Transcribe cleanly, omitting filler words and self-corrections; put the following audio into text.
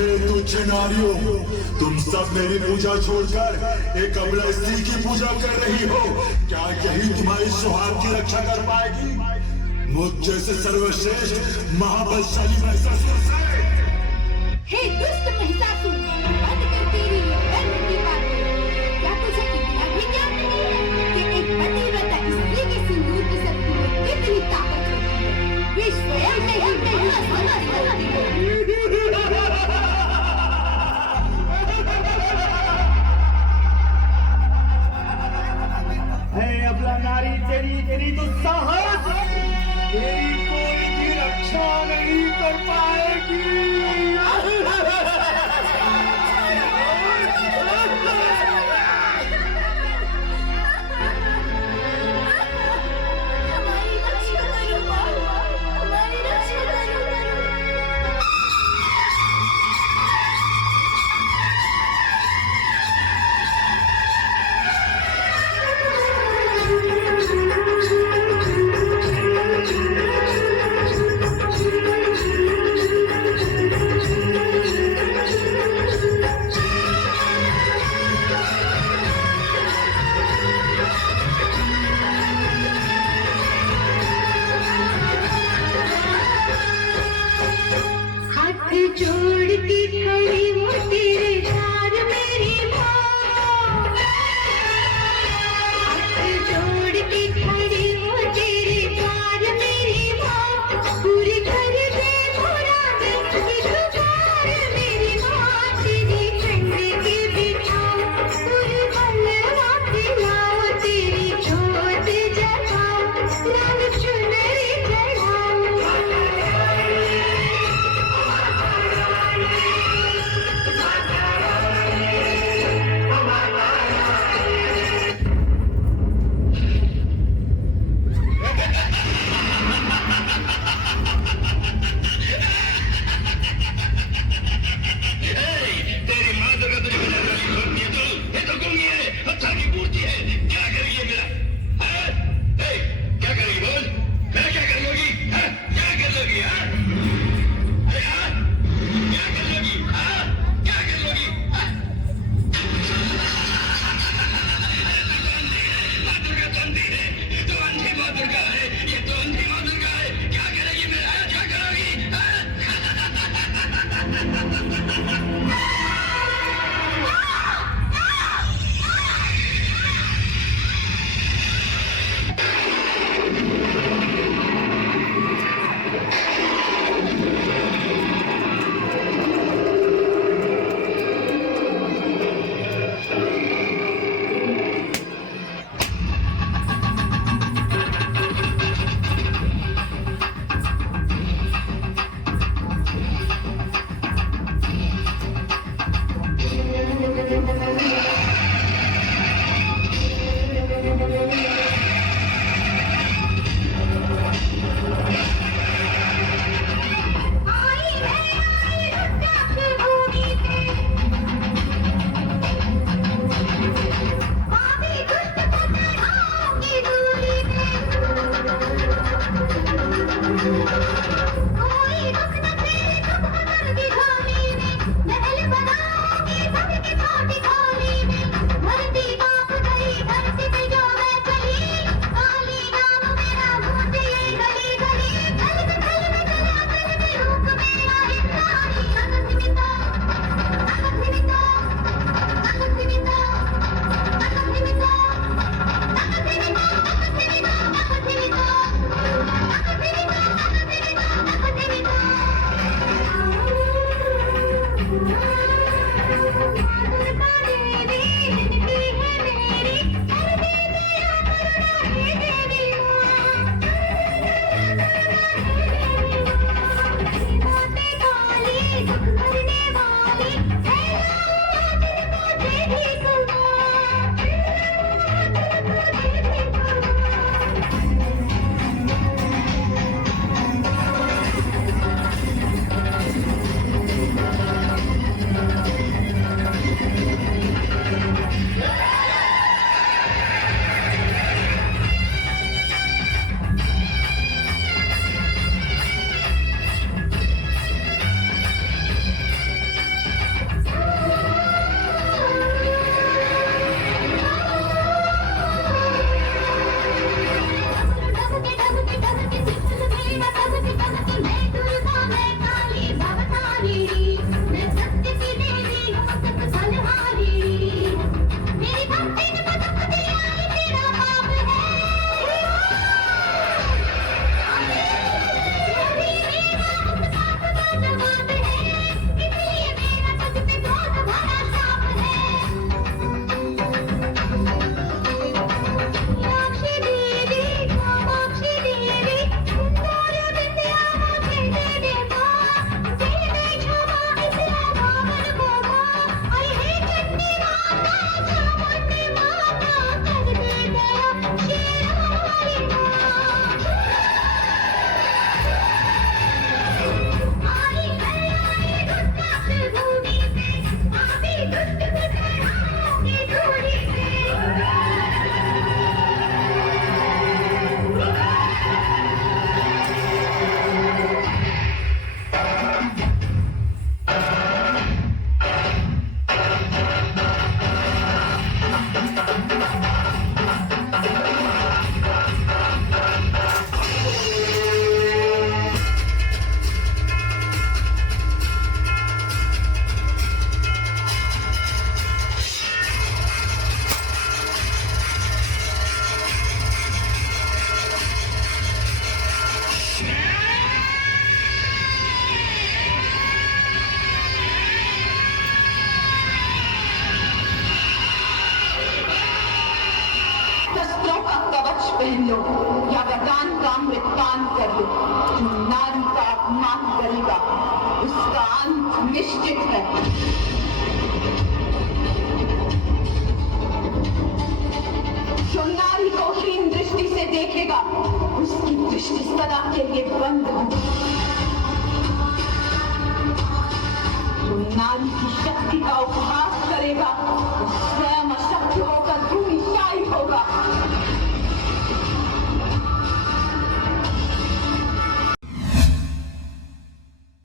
तुच्छ नारियों, तुम सब मेरी पूजा छोड़कर एक अबला स्त्री की पूजा कर रही हो। क्या यही तुम्हारी सौहार्द की रक्षा कर पाएगी मुझ जैसे सर्वश्रेष्ठ महाबलशाली महिषासुर से? हे दुष्ट महिषासुर, बंद कर तेरी ये व्यर्थ की बातें। क्या तुझे इतना भी ज्ञान नहीं है कि एक पतिव्रता स्त्री के सिंदूर की शक्ति में कितनी ताकत होती है? वे स्वयं में ही महासमर्थ होती है। है अबला नारी, तेरी तो साहस तेरी कोई भी रक्षा नहीं कर पाएगी। हमारी रक्षा करो बाबा, हमारी रक्षा करो। हाथ जोड़ती खड़ी हूँ तेरे द्वार मेरी माँ। हाथ जोड़ती खड़ी हूँ तेरे द्वार मेरी माँ। पूरी कर दे मुरादें की पुकार मेरी माँ। तेरी कंधे के बिठाओ, पूरी बलवा दिलाओ, तेरी जोत जगाओ, लाल चुनरी चढ़ाओ। तेरी माँ दुर्गा तुझे खोलती है। ये तो गुंगी है, पत्थर की मूर्ति है। क्या करेगी मेरा? क्या करेगी बोल? मैं क्या कर लोगी? क्या कर लोगी? अरे क्या कर लोगी? क्या कर लोगी? माँ दुर्गा तो अंधी है, तो अंधी माँ दुर्गा है। ये तो अंधी माँ दुर्गा है। क्या करेगी मेरा? क्या करोगी? पहन लो या वरदान का अमृतपान कर लो। जो नारी का अपमान करेगा उसका अंत निश्चित है। जो नारी को हीन दृष्टि से देखेगा उसकी दृष्टि सदा के लिए बंद होगी। जो नारी की शक्ति का